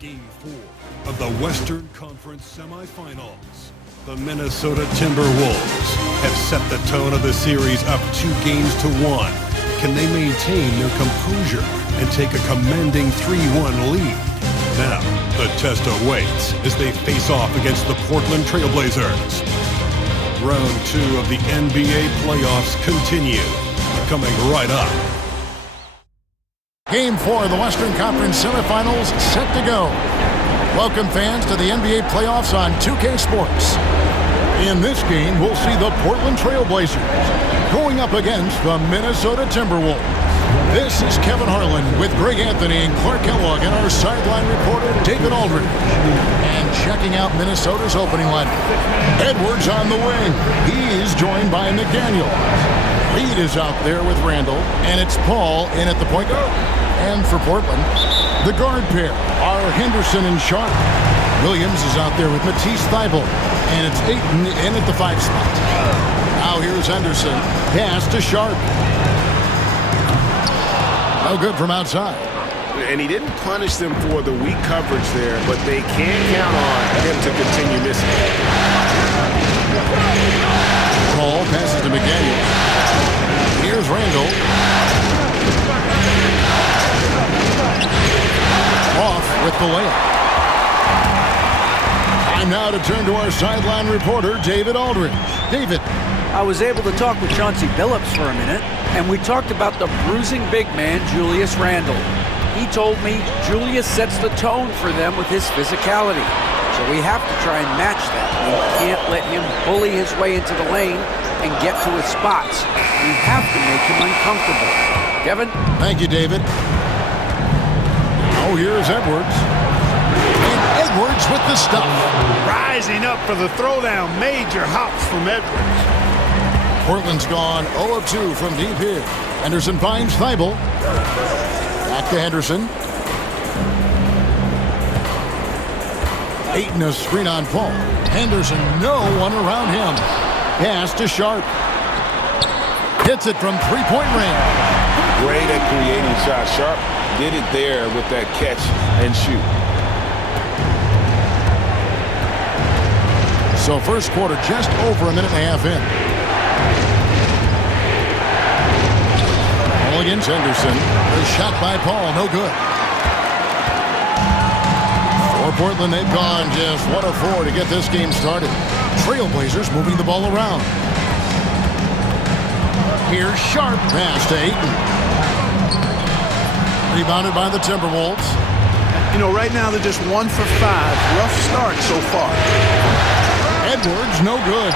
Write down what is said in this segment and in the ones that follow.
Game 4 of the Western Conference Semifinals. The Minnesota Timberwolves have set the tone of the series up 2-1. Can they maintain their composure and take a commanding 3-1 lead? Now, the test awaits as they face off against the Portland Trailblazers. Round 2 of the NBA playoffs continue, coming right up. Game 4 of the Western Conference Semifinals set to go. Welcome fans to the NBA playoffs on 2K Sports. In this game, we'll see the Portland Trailblazers going up against the Minnesota Timberwolves. This is Kevin Harlan with Greg Anthony and Clark Kellogg and our sideline reporter David Aldridge. And checking out Minnesota's opening lineup. Edwards on the wing. He is joined by McDaniel. Reed is out there with Randall, and it's Paul in at the point guard. And for Portland, the guard pair are Henderson and Sharp. Williams is out there with Matisse Thybulle, and it's Ayton in at the 5 spot. Now here's Henderson. Pass to Sharp. No good from outside. And he didn't punish them for the weak coverage there, but they can't count on him to continue missing. Paul passes to McDaniel. Here's Randall. Off with the layup. Time now to turn to our sideline reporter, David Aldridge. David. I was able to talk with Chauncey Billups for a minute, and we talked about the bruising big man, Julius Randle. He told me Julius sets the tone for them with his physicality. So we have to try and match that. We can't let him bully his way into the lane and get to his spots. We have to make him uncomfortable. Kevin? Thank you, David. Oh, here's Edwards. And Edwards with the stuff. Rising up for the throwdown. Major hops from Edwards. Portland's gone 0 of 2 from deep here. Henderson finds Thybulle. Back to Henderson. Ayton a screen on Paul. Henderson, no one around him. Pass to Sharp. Hits it from three-point range. Great at creating shots. Sharp did it there with that catch and shoot. So first quarter just over a minute and a half in. Ball against Henderson. The shot by Paul, no good. For Portland, they've gone just 1 of 4 to get this game started. Trailblazers moving the ball around. Here's Sharp. Pass to Ayton. Rebounded by the Timberwolves. You know, right now they're just 1 for 5. Rough start so far. Edwards, no good.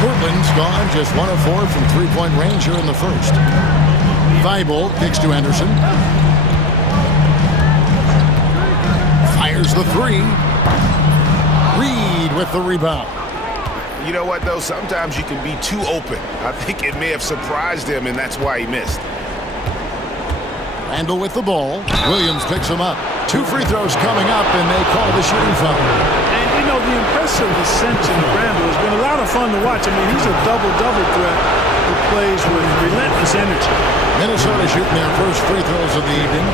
Portland's gone just 1 of 4 from three-point range here in the first. Thybulle kicks to Henderson. Fires the 3. Reed with the rebound. You know what, though? Sometimes you can be too open. I think it may have surprised him, and that's why he missed. Randall with the ball. Williams picks him up. 2 free throws coming up, and they call the shooting foul. And, you know, the impressive ascension of Randall has been a lot of fun to watch. I mean, he's a double-double threat who plays with relentless energy. Minnesota shooting their first free throws of the evening.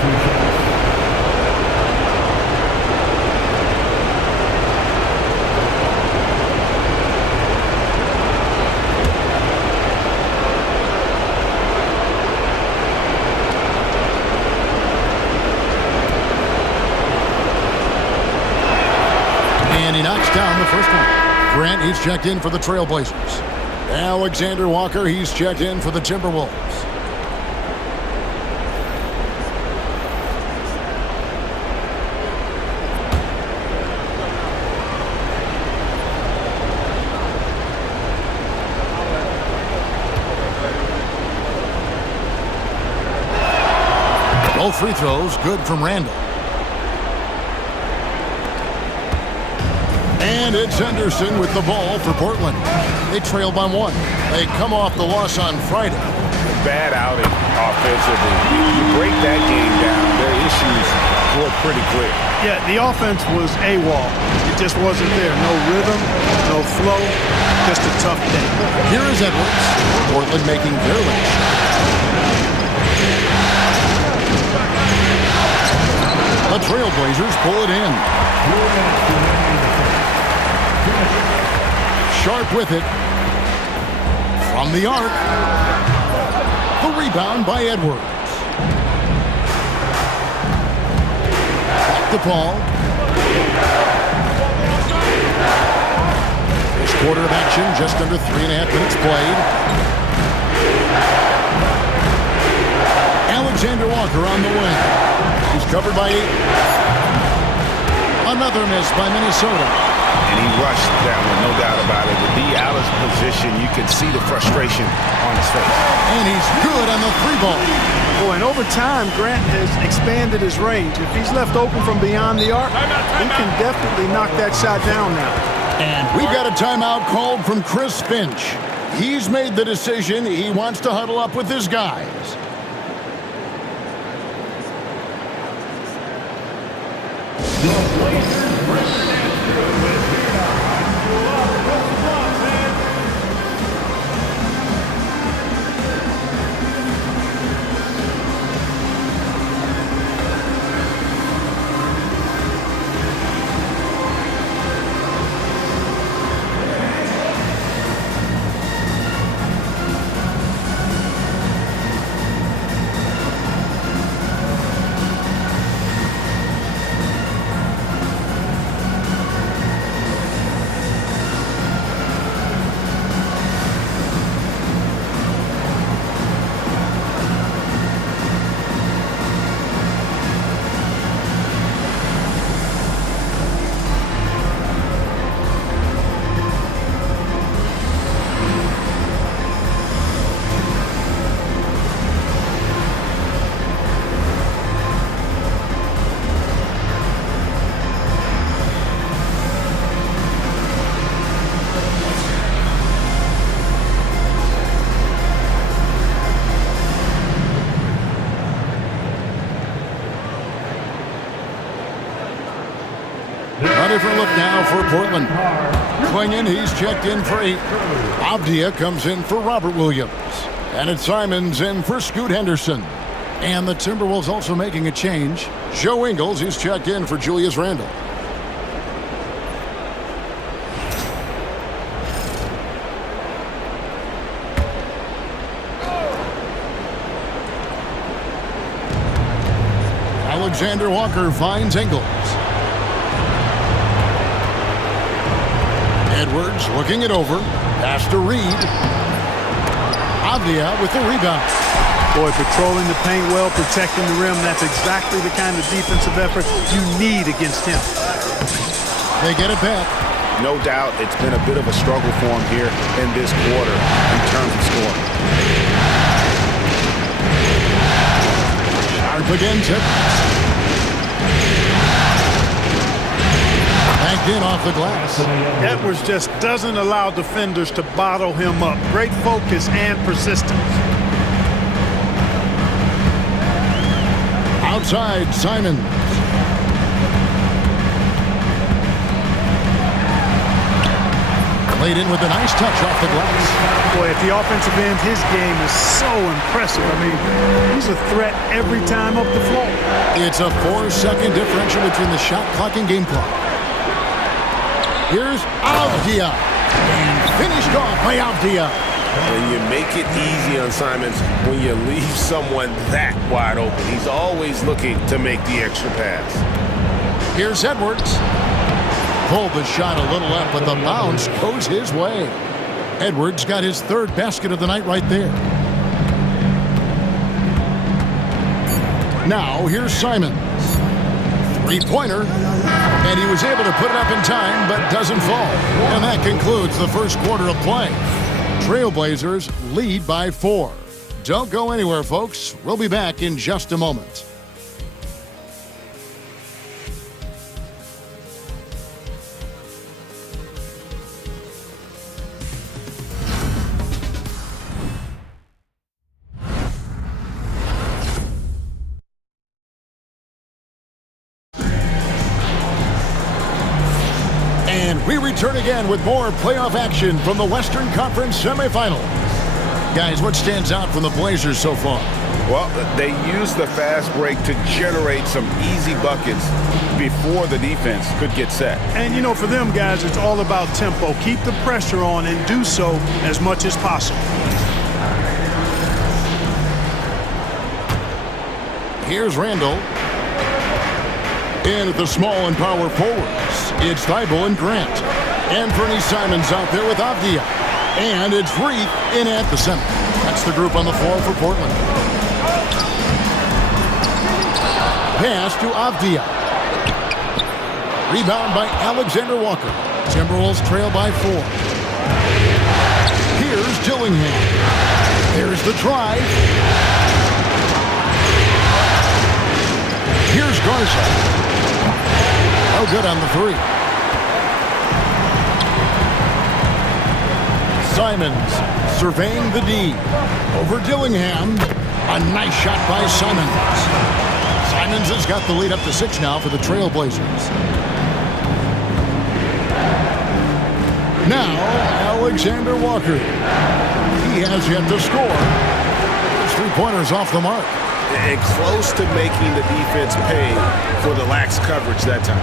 And he knocks down the first one. Grant, he's checked in for the Trailblazers. Alexander Walker, he's checked in for the Timberwolves. Both free throws good from Randall. And it's Henderson with the ball for Portland. They trail by 1. They come off the loss on Friday. Bad outing offensively. You break that game down, their issues were pretty clear. Yeah, the offense was AWOL. It just wasn't there. No rhythm, no flow, just a tough day. Here is Edwards. Portland making their last shot. A Trailblazers pull it in. Sharp with it. From the arc. The rebound by Edwards. Back to Paul. First quarter of action, just under 3.5 minutes played. Alexander Walker on the wing. He's covered by 8. Another miss by Minnesota. And he rushed that one, no doubt about it. With D. Allen's position, you could see the frustration on his face. And he's good on the 3-ball. Boy, and over time, Grant has expanded his range. If he's left open from beyond the arc, he can definitely knock that shot down now. And we've got a timeout called from Chris Finch. He's made the decision. He wants to huddle up with his guys. A different look now for Portland. Klingon, he's checked in for 8. Avdia comes in for Robert Williams. And it's Simons in for Scoot Henderson. And the Timberwolves also making a change. Joe Ingles, he's checked in for Julius Randle. Alexander Walker finds Ingles. Edwards looking it over. Pass to Reed. Avdia with the rebound. Boy, patrolling the paint well, protecting the rim. That's exactly the kind of defensive effort you need against him. They get it back. No doubt it's been a bit of a struggle for him here in this quarter in terms of scoring. Sharp again, tip. Backed in off the glass. Edwards just doesn't allow defenders to bottle him up. Great focus and persistence. Outside, Simons. Played in with a nice touch off the glass. Boy, at the offensive end, his game is so impressive. I mean, he's a threat every time up the floor. It's a 4-second differential between the shot clock and game clock. Here's Avdia. And finished off by Avdia. And you make it easy on Simons when you leave someone that wide open. He's always looking to make the extra pass. Here's Edwards. Pulled the shot a little up, but the bounce goes his way. Edwards got his 3rd basket of the night right there. Now, here's Simons. 3-pointer. And he was able to put it up in time, but doesn't fall. And that concludes the first quarter of play. Trailblazers lead by 4. Don't go anywhere, folks. We'll be back in just a moment. And we return again with more playoff action from the Western Conference Semifinals. Guys, what stands out from the Blazers so far? Well, they use the fast break to generate some easy buckets before the defense could get set. And, you know, for them guys, it's all about tempo. Keep the pressure on and do so as much as possible. Here's Randall. In at the small and power forwards, it's Thibault and Grant. And Fernie Simons out there with Avdia. And it's Reith in at the center. That's the group on the floor for Portland. Pass to Avdia. Rebound by Alexander Walker. Timberwolves trail by 4. Here's Dillingham. There's the drive. Here's Garza. No good on the 3. Simons surveying the D. Over Dillingham. A nice shot by Simons. Simons has got the lead up to 6 now for the Trailblazers. Now, Alexander Walker. He has yet to score. His 3-pointers off the mark. And close to making the defense pay for the lax coverage that time.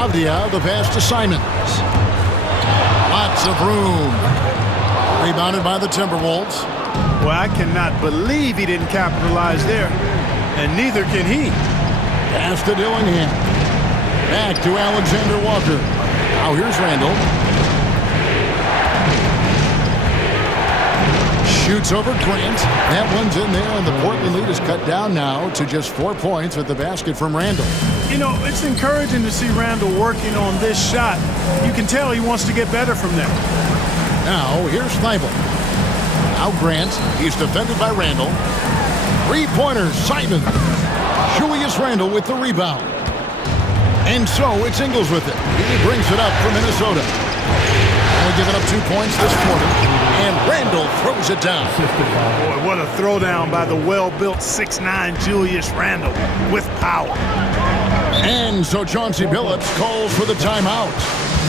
Avdia, the pass to Simons. Lots of room. Rebounded by the Timberwolves. Well, I cannot believe he didn't capitalize there, and neither can he. Pass to Dillingham. Back to Alexander Walker. Now here's Randall. Shoots over Grant. That one's in there, and the Portland lead is cut down now to just 4 points with the basket from Randall. You know, it's encouraging to see Randall working on this shot. You can tell he wants to get better from there. Now here's Thibault. Now Grant. He's defended by Randall. 3-pointers, Simon. Julius Randle with the rebound. And so it's Ingles with it. He brings it up for Minnesota. Only giving up 2 points this quarter. And Randle throws it down. Boy, what a throwdown by the well-built 6'9" Julius Randle with power. And so Chauncey Billups calls for the timeout.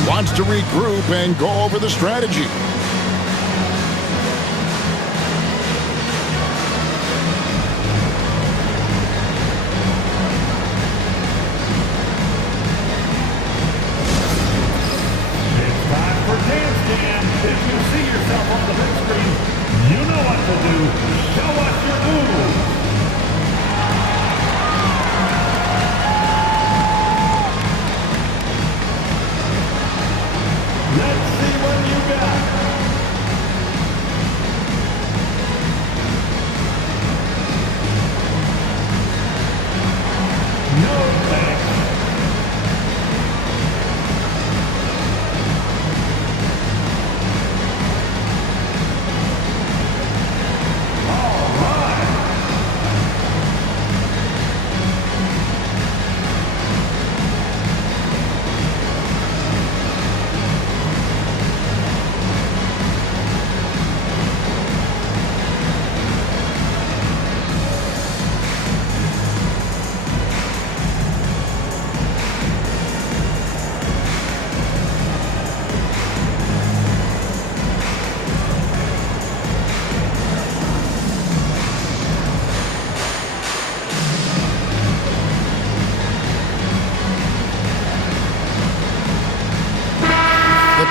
Wants to regroup and go over the strategy.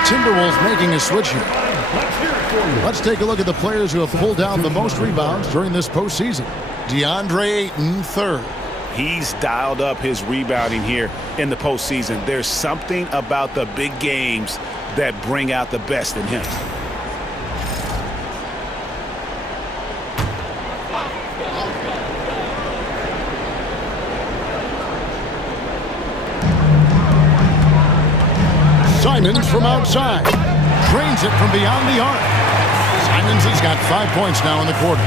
Timberwolves making a switch here. Let's take a look at the players who have pulled down the most rebounds during this postseason. DeAndre Ayton, third. He's dialed up his rebounding here in the postseason. There's something about the big games that bring out the best in him. Simons from outside. Drains it from beyond the arc. Simons has got 5 points now in the quarter.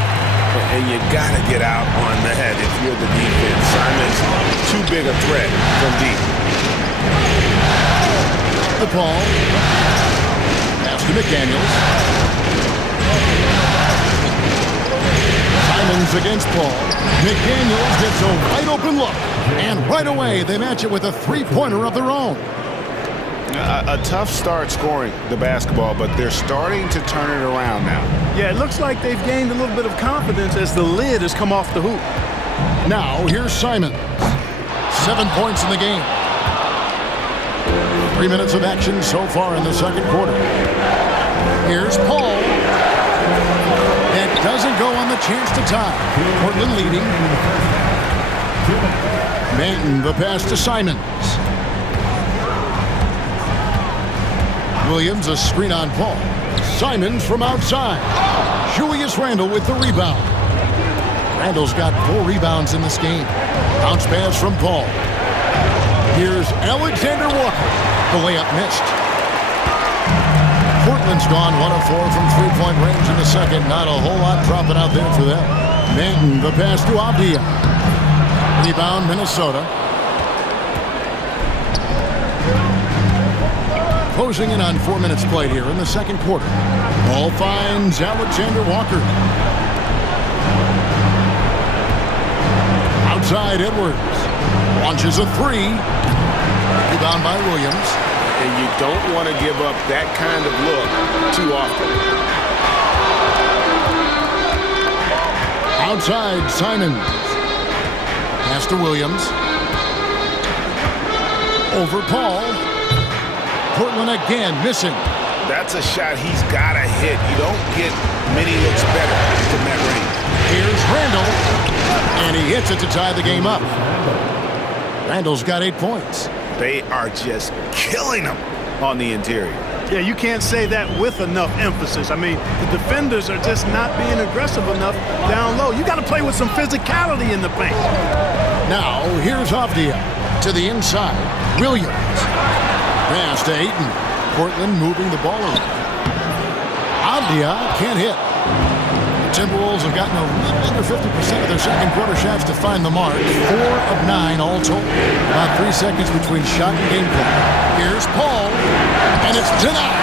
And you got to get out on the head if you're the defense. Simons too big a threat from deep. The ball. Pass to McDaniels. Simons against Paul. McDaniels gets a wide open look. And right away they match it with a 3-pointer of their own. A tough start scoring the basketball, but they're starting to turn it around now. Yeah, it looks like they've gained a little bit of confidence as the lid has come off the hoop. Now, here's Simons. 7 points in the game. 3 minutes of action so far in the second quarter. Here's Paul. It doesn't go on the chance to tie. Portland leading. Manton, the pass to Simons. Williams, a screen on Paul. Simons from outside. Julius Randle with the rebound. Randle's got 4 rebounds in this game. Bounce pass from Paul. Here's Alexander Walker. The layup missed. Portland's gone 1 of 4 from three-point range in the second. Not a whole lot dropping out there for them. Manton, the pass to Avdia. Rebound, Minnesota. Closing in on 4 minutes played here in the second quarter. Ball finds Alexander Walker. Outside Edwards. Launches a 3. Rebound by Williams. And you don't want to give up that kind of look too often. Outside Simons. Pass to Williams. Over Paul. Portland again missing. That's a shot he's got to hit. You don't get many looks better from that range. Here's Randle. And he hits it to tie the game up. Randle's got 8 points. They are just killing them on the interior. Yeah, you can't say that with enough emphasis. I mean, the defenders are just not being aggressive enough down low. You got to play with some physicality in the paint. Now, here's Avdia to the inside. Williams. Pass to Ayton. Portland moving the ball around. Avdia can't hit. The Timberwolves have gotten a little under 50% of their second quarter shots to find the mark. 4 of 9 all told. About 3 seconds between shot and game play. Here's Paul, and it's denied.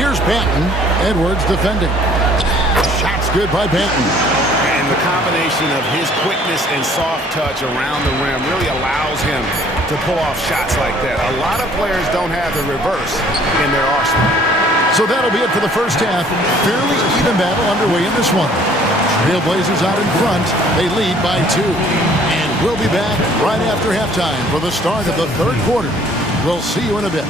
Here's Banton. Edwards defending. Shot's good by Banton. And the combination of his quickness and soft touch around the rim really allows him to pull off shots like that. A lot of players don't have the reverse in their arsenal. So that'll be it for the first half. Fairly even battle underway in this one. Trailblazers out in front. They lead by 2. And we'll be back right after halftime for the start of the third quarter. We'll see you in a bit.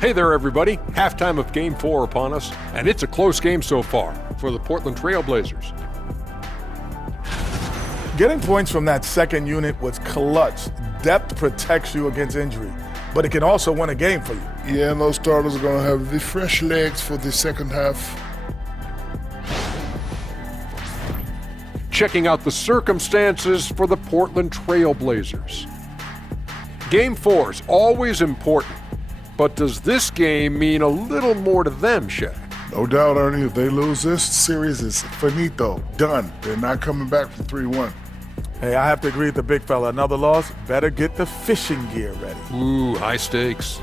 Hey there, everybody. Halftime of Game 4 upon us, and it's a close game so far for the Portland Trailblazers. Getting points from that second unit was clutch. Depth protects you against injury, but it can also win a game for you. Yeah, and those starters are going to have the fresh legs for the second half. Checking out the circumstances for the Portland Trailblazers. Game 4 is always important. But does this game mean a little more to them, Shaq? No doubt, Ernie. If they lose this series, it's finito. Done. They're not coming back from 3-1. Hey, I have to agree with the big fella. Another loss, better get the fishing gear ready. Ooh, high stakes.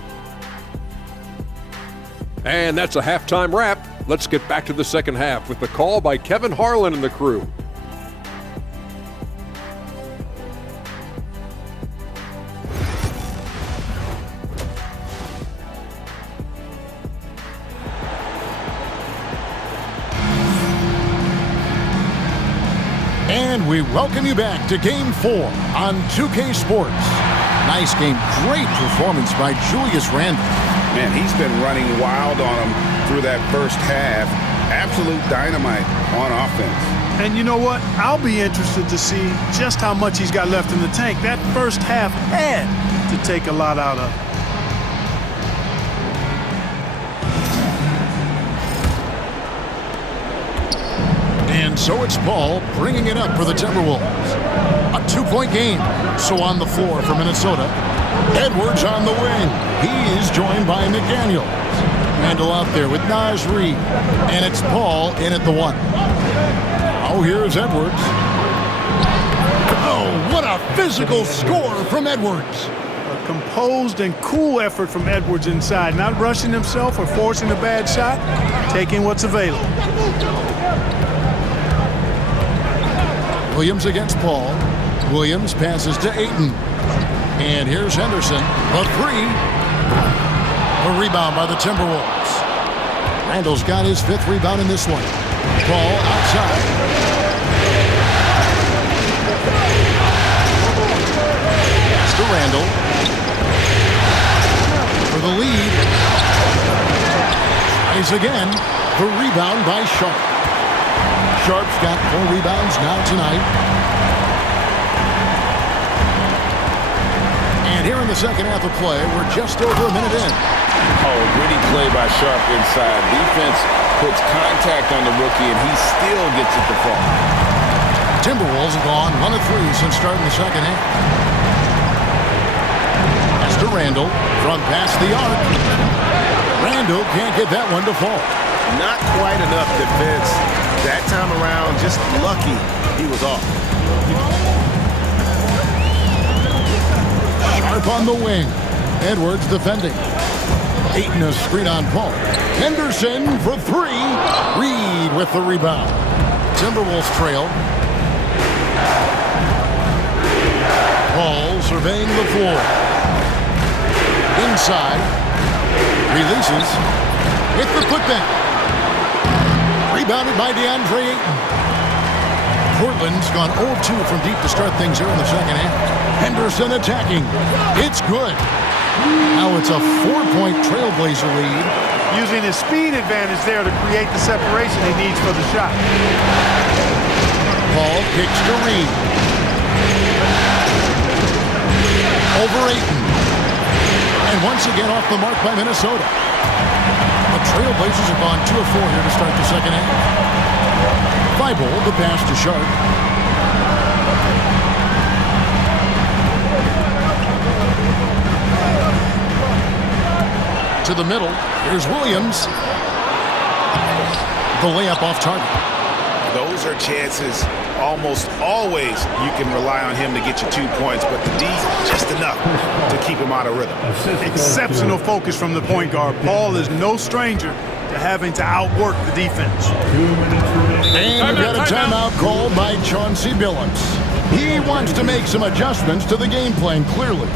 And that's a halftime wrap. Let's get back to the second half with the call by Kevin Harlan and the crew. And we welcome you back to Game 4 on 2K Sports. Nice game. Great performance by Julius Randle. Man, he's been running wild on him through that first half. Absolute dynamite on offense. And you know what? I'll be interested to see just how much he's got left in the tank. That first half had to take a lot out of it. And so it's Paul bringing it up for the Timberwolves. A 2-point game. So on the floor for Minnesota. Edwards on the wing. He is joined by McDaniels. Randle out there with Naz Reid. And it's Paul in at the 1. Now Now here's Edwards. Oh, what a physical score from Edwards. A composed and cool effort from Edwards inside, not rushing himself or forcing a bad shot, taking what's available. Williams against Paul. Williams passes to Ayton. And here's Henderson, a three. A rebound by the Timberwolves. Randall's got his 5th rebound in this one. Paul outside. Pass to Randall. For the lead. Tries again. The rebound by Sharp. Sharp's got 4 rebounds now tonight. And here in the second half of play, we're just over a minute in. Oh, gritty play by Sharp inside. Defense puts contact on the rookie, and he still gets it to fall. Timberwolves have gone 1 of 3 since starting the second half. Pass to Randall from past the arc. Randall can't get that one to fall. Not quite enough defense that time around. Just lucky he was off. Sharp on the wing. Edwards defending. Ayton a screen on Paul. Henderson for 3. Reed with the rebound. Timberwolves trail. Paul surveying the floor. Inside. Releases. With the putback. Rebounded by DeAndre Ayton. Portland's gone 0-2 from deep to start things here in the second half. Henderson attacking. It's good. Now it's a 4-point Trailblazer lead. Using his speed advantage there to create the separation he needs for the shot. Paul kicks to Reed. Over Ayton. And once again off the mark by Minnesota. The Trailblazers have gone 2 of 4 here to start the second half. Thibault, the pass to Sharp. To the middle. Here's Williams. The layup off target. Those are chances. Almost always you can rely on him to get you 2 points, but the D, just enough to keep him out of rhythm. Exceptional focus from the point guard. Paul is no stranger to having to outwork the defense. And we've got a timeout called by Chauncey Billups. He wants to make some adjustments to the game plan, clearly.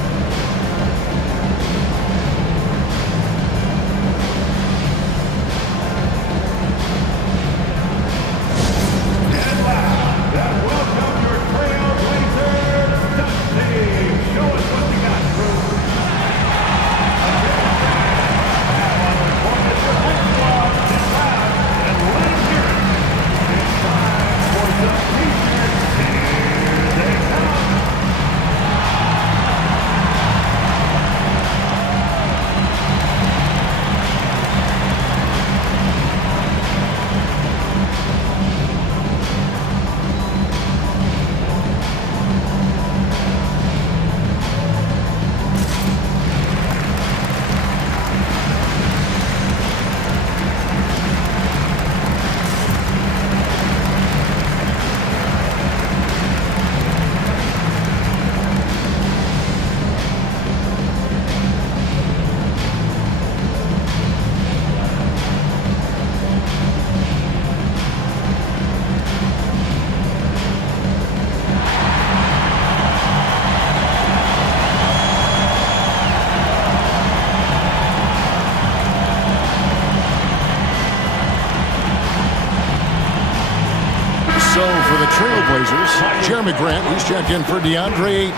So for the Trailblazers, Jeremy Grant, he's checked in for DeAndre Ayton.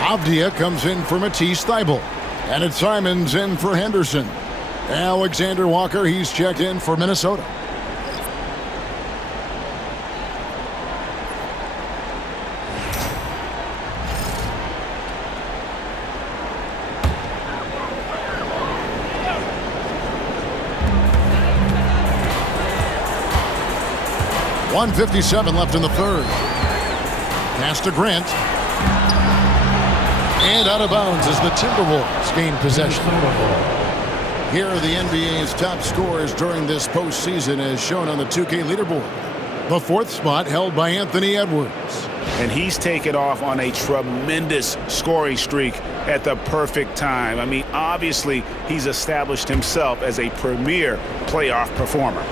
Avdia comes in for Matisse Thybulle. And it's Simons in for Henderson. Alexander Walker, he's checked in for Minnesota. .157 left in the third. Pass to Grant. And out of bounds as the Timberwolves gain possession. Here are the NBA's top scorers during this postseason as shown on the 2K leaderboard. The fourth spot held by Anthony Edwards. And he's taken off on a tremendous scoring streak at the perfect time. I mean, obviously, he's established himself as a premier playoff performer.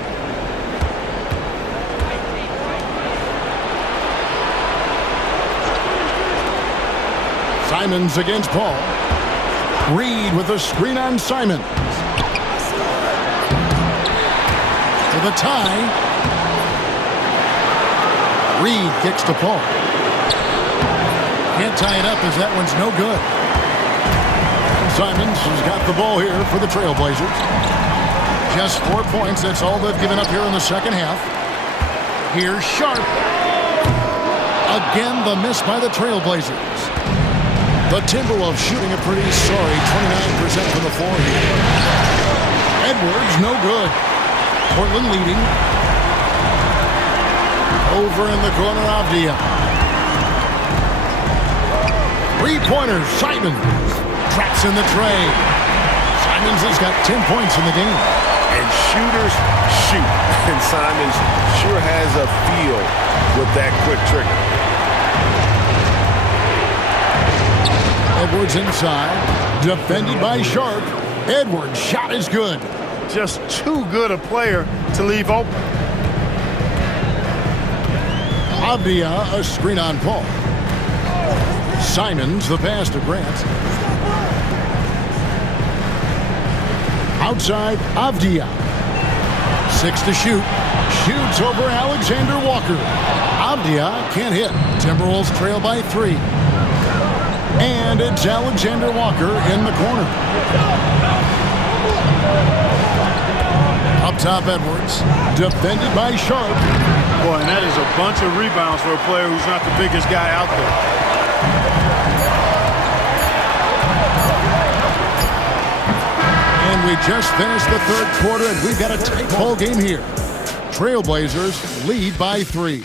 Simons against Paul. Reed with a screen on Simons. For the tie. Reed kicks to Paul. Can't tie it up as that one's no good. Simons has got the ball here for the Trailblazers. Just 4 points. That's all they've given up here in the second half. Here's Sharp. Again, the miss by the Trailblazers. The Timberwolves shooting a pretty sorry 29% from the floor here. Edwards, no good. Portland leading. Over in the corner, Avdia. Three-pointer, Simons. Traps in the tray. Simons has got 10 points in the game. And shooters shoot. And Simons sure has a feel with that quick trigger. Edwards inside. Defended by Sharp. Edwards' shot is good. Just too good a player to leave open. Avdia, a screen on Paul. Simons, the pass to Grant. Outside, Avdia. 6 to shoot. Shoots over Alexander Walker. Avdia can't hit. Timberwolves trail by 3. And it's Alexander Walker in the corner. Up top, Edwards. Defended by Sharp. Boy, and that is a bunch of rebounds for a player who's not the biggest guy out there. And we just finished the third quarter, and we've got a tight ball game here. Trailblazers lead by 3.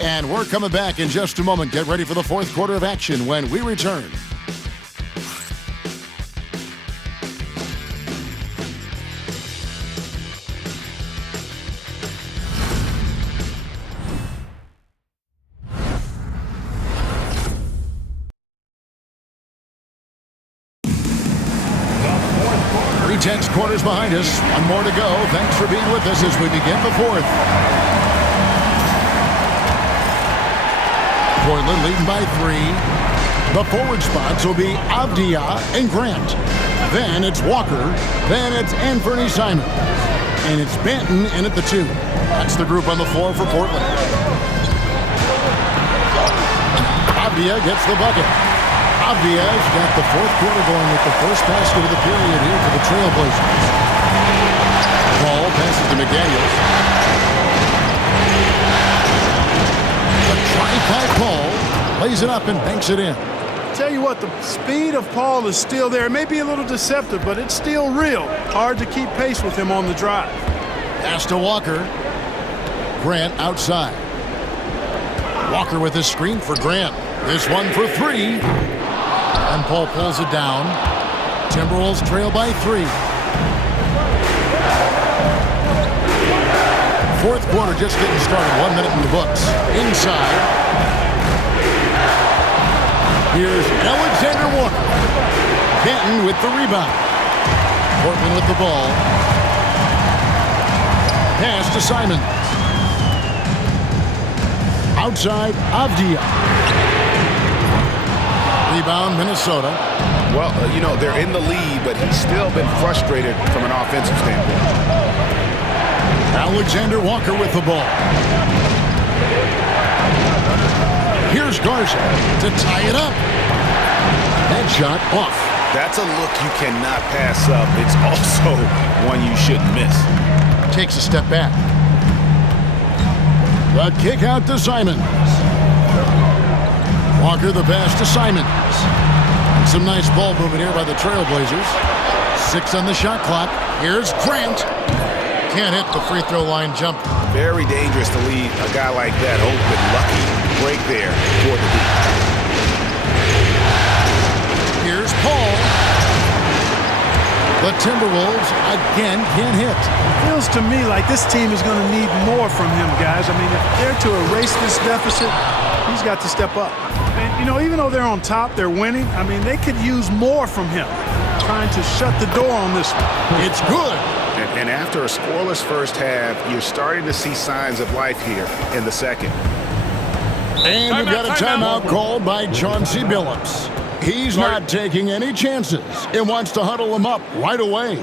And we're coming back in just a moment. Get ready for the fourth quarter of action when we return. Tense quarters behind us. One more to go. Thanks for being with us as we begin the fourth. Portland leading by 3. The forward spots will be Avdia and Grant. Then it's Walker. Then it's Anthony Simons. And it's Benton in at the 2. That's the group on the floor for Portland. Avdia gets the bucket. Avdia's got the fourth quarter going with the first basket of the period here for the Trailblazers. Ball passes to McDaniels. The try-by Paul lays it up and banks it in. Tell you what, the speed of Paul is still there. It may be a little deceptive, but it's still real. Hard to keep pace with him on the drive. Pass to Walker. Grant outside. Walker with his screen for Grant. This one for 3. And Paul pulls it down. Timberwolves trail by 3. Fourth quarter just getting started. 1 minute in the books. Inside. Here's Alexander Walker. Benton with the rebound. Portland with the ball. Pass to Simons. Outside, Avdia. Rebound, Minnesota. Well, you know, they're in the lead, but he's still been frustrated from an offensive standpoint. Alexander Walker with the ball. Here's Garza to tie it up. That shot off. That's a look you cannot pass up. It's also one you shouldn't miss. Takes a step back. The kick out to Simons. Walker the pass to Simons. Some nice ball movement here by the Trailblazers. 6 on the shot clock. Here's Grant. Can't hit the free throw line jump. Very dangerous to leave a guy like that open. Lucky break there for the deep. Here's Paul. The Timberwolves again can't hit. Feels to me like this team is going to need more from him, guys. I mean, if they're to erase this deficit, he's got to step up. And, you know, even though they're on top, they're winning. I mean, they could use more from him, trying to shut the door on this one. It's good. And after a scoreless first half, you're starting to see signs of life here in the second. And we've got a timeout called by Chauncey Billups. He's not taking any chances and wants to huddle them up right away.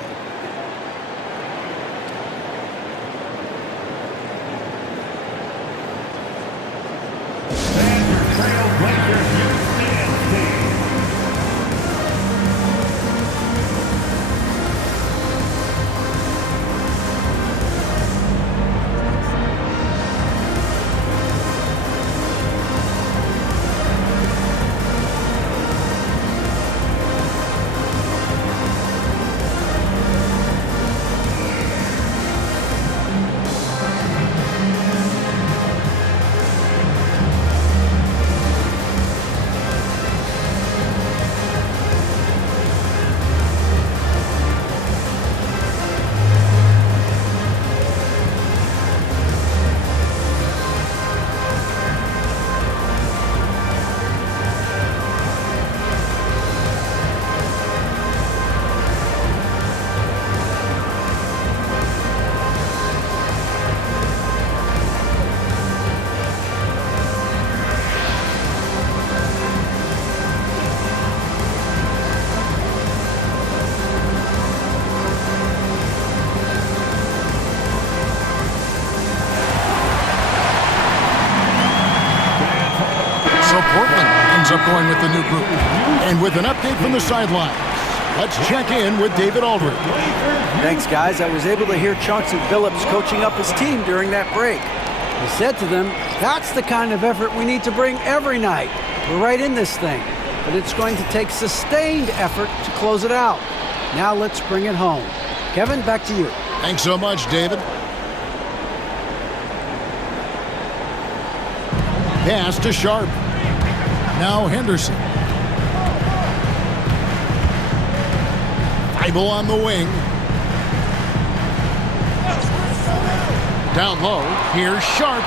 Up going with the new group. And with an update from the sidelines, let's check in with David Aldridge. Thanks, guys. I was able to hear Chauncey Billups coaching up his team during that break. He said to them, that's the kind of effort we need to bring every night. We're right in this thing, but it's going to take sustained effort to close it out. Now let's bring it home. Kevin, back to you. Thanks so much, David. Pass to Sharp. Now Henderson. Bible on the wing. Down low. Here's Sharp.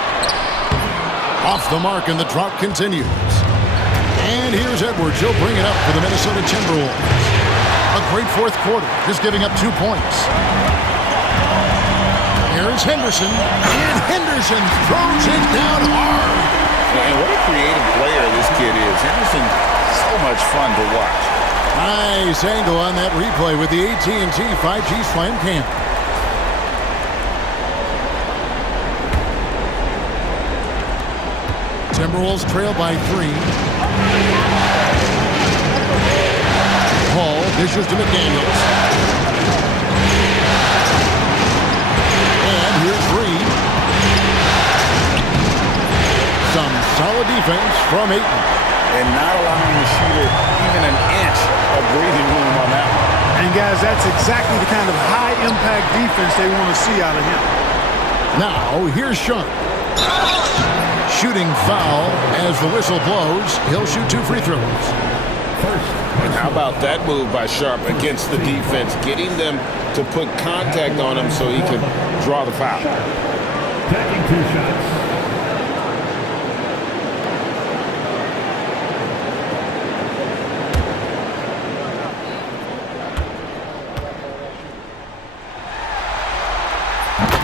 Off the mark, and the drought continues. And here's Edwards. He'll bring it up for the Minnesota Timberwolves. A great fourth quarter, just giving up 2 points. Here's Henderson. And Henderson throws it down hard. And what a creative player this kid is. Henderson, so much fun to watch. Nice angle on that replay with the AT&T 5G Slam Cam. Timberwolves trail by 3. Hall dishes to McDaniels. And here's Reed. Some solid defense from Ayton. And not allowing the shooter even an inch of breathing room on that one. And, guys, that's exactly the kind of high-impact defense they want to see out of him. Now, here's Sharp. Shooting foul as the whistle blows. He'll shoot 2 free throws. And how about that move by Sharp against the defense, getting them to put contact on him so he could draw the foul. Taking 2 shots.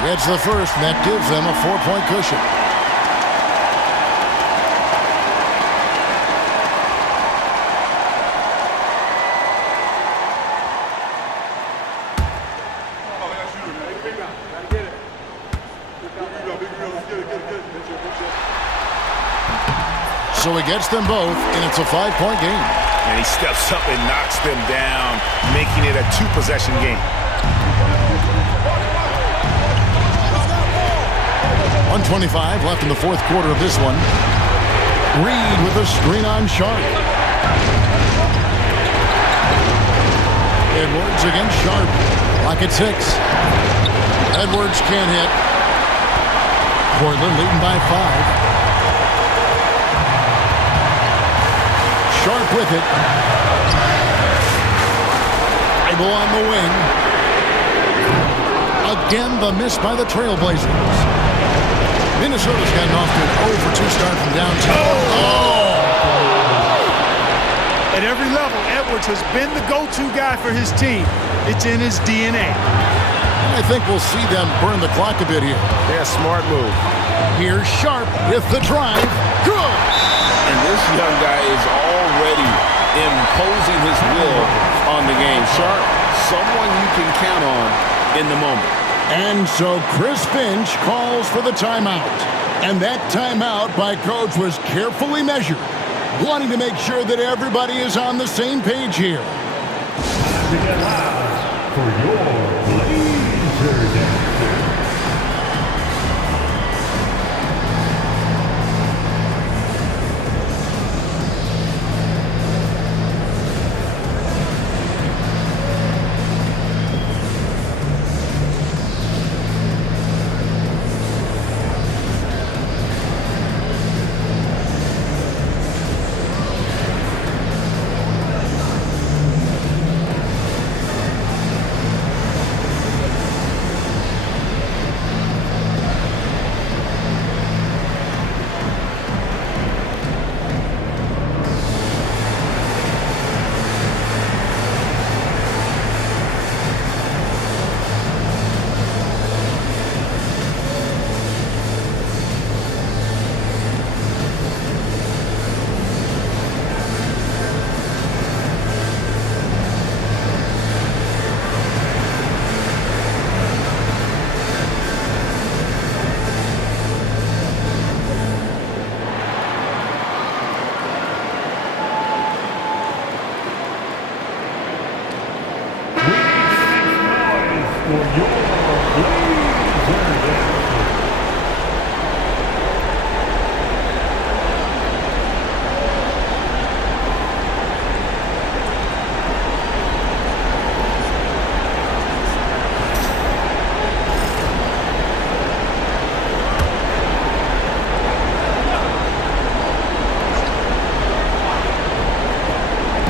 It's the first, and that gives them a 4-point cushion. So he gets them both, and it's a 5-point game. And he steps up and knocks them down, making it a 2-possession game. 1:25 left in the fourth quarter of this one. Reed with a screen on Sharp. Edwards against Sharp. Lock at 6. Edwards can't hit. Portland leading by 5. Sharp with it. Bible on the wing. Again, the miss by the Trailblazers. Minnesota's gotten off to an 0-for-2 start from downtown. At every level, Edwards has been the go-to guy for his team. It's in his DNA. I think we'll see them burn the clock a bit here. Yeah, smart move. Here's Sharp with the drive. Good! And this young guy is already imposing his will on the game. Sharp, someone you can count on in the moment. And so Chris Finch calls for the timeout. And that timeout by Coach was carefully measured, wanting to make sure that everybody is on the same page here. Time to get loud for your Blazer Dancer.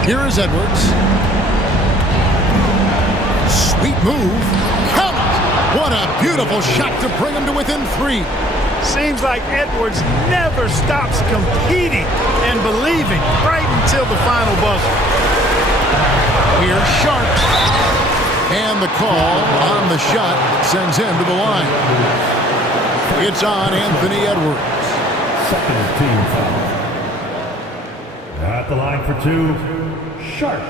Here is Edwards. Sweet move. Count it! What a beautiful shot to bring him to within 3. Seems like Edwards never stops competing and believing right until the final buzzer. Here's Sharp. And the call on the shot sends him to the line. It's on Anthony Edwards. Second team foul. At the line for 2. Sharp.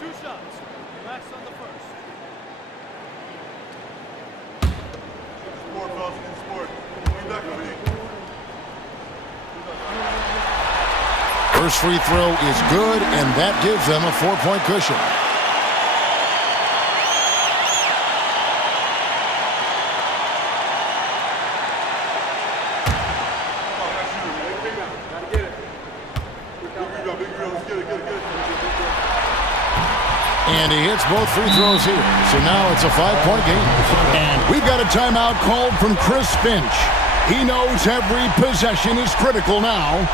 2 shots. Relax on the first. Sport, fellas, in sport. First free throw is good, and that gives them a 4-point cushion. And he hits both free throws here. So now it's a 5-point game. And we've got a timeout called from Chris Finch. He knows every possession is critical now.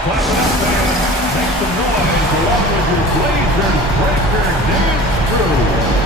Clap it up, fans. Make some noise along with your Blazers breaker dance crew.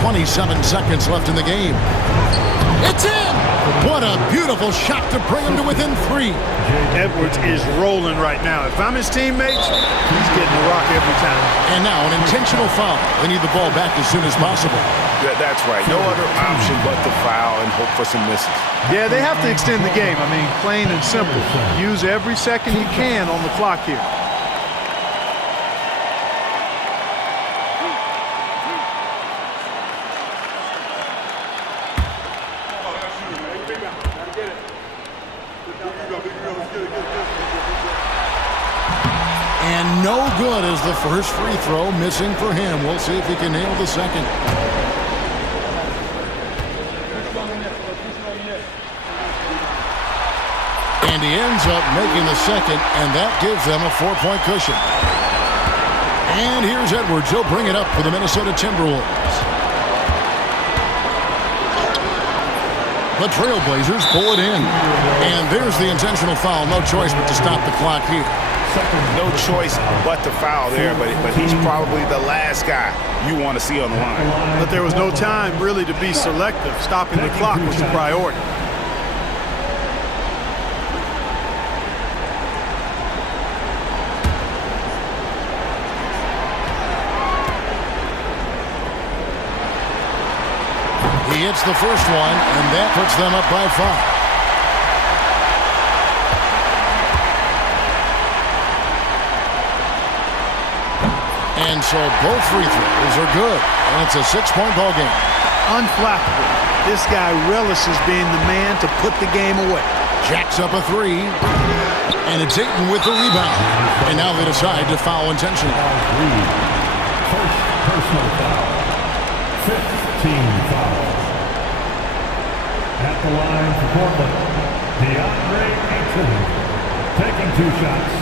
27 seconds left in the game. It's in! What a beautiful shot to bring him to within 3. Edwards is rolling right now. If I'm his teammates, he's getting the rock every time. And now an intentional foul. They need the ball back as soon as possible. That's right. No other option but to foul and hope for some misses. Yeah, they have to extend the game. I mean, plain and simple. Use every second you can on the clock here. And no good as the first free throw missing for him. We'll see if he can nail the second. And he ends up making the second, and that gives them a 4-point cushion. And here's Edwards. He'll bring it up for the Minnesota Timberwolves. The Trailblazers pull it in. And there's the intentional foul. No choice but to stop the clock here. No choice but to foul there, but he's probably the last guy you want to see on the line. But there was no time really to be selective. Stopping the clock was the priority. He hits the first one, and that puts them up by 5. And so both free throws are good, and it's a 6-point ball game. Unflappable. This guy relishes being the man to put the game away. Jacks up a 3, and it's Ayton with the rebound. And now they decide to foul intentionally. First personal foul. 15 foul. At the line for Portland, DeAndre Ayton taking 2 shots.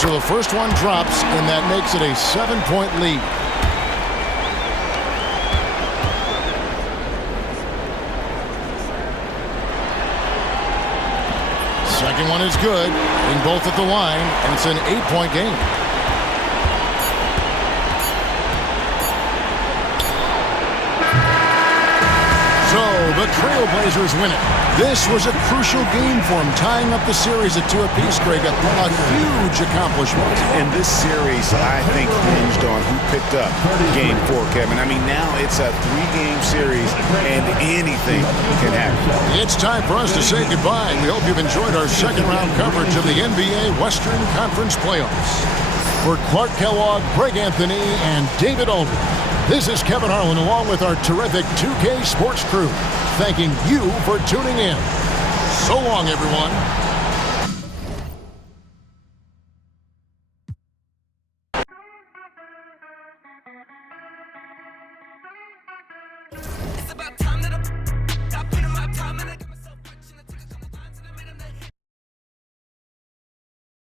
So the first one drops, and that makes it a 7-point lead. Second one is good, in both at the line, and it's an 8-point game. So the Trailblazers win it. This was a crucial game for them, tying up the series at 2 apiece, Greg. A huge accomplishment. And this series, I think, hinged on who picked up Game 4, Kevin. I mean, now it's a 3-game series, and anything can happen. It's time for us to say goodbye. We hope you've enjoyed our second-round coverage of the NBA Western Conference Playoffs. For Clark Kellogg, Greg Anthony, and David Aldridge, this is Kevin Harlan along with our terrific 2K Sports crew, thanking you for tuning in. So long, everyone.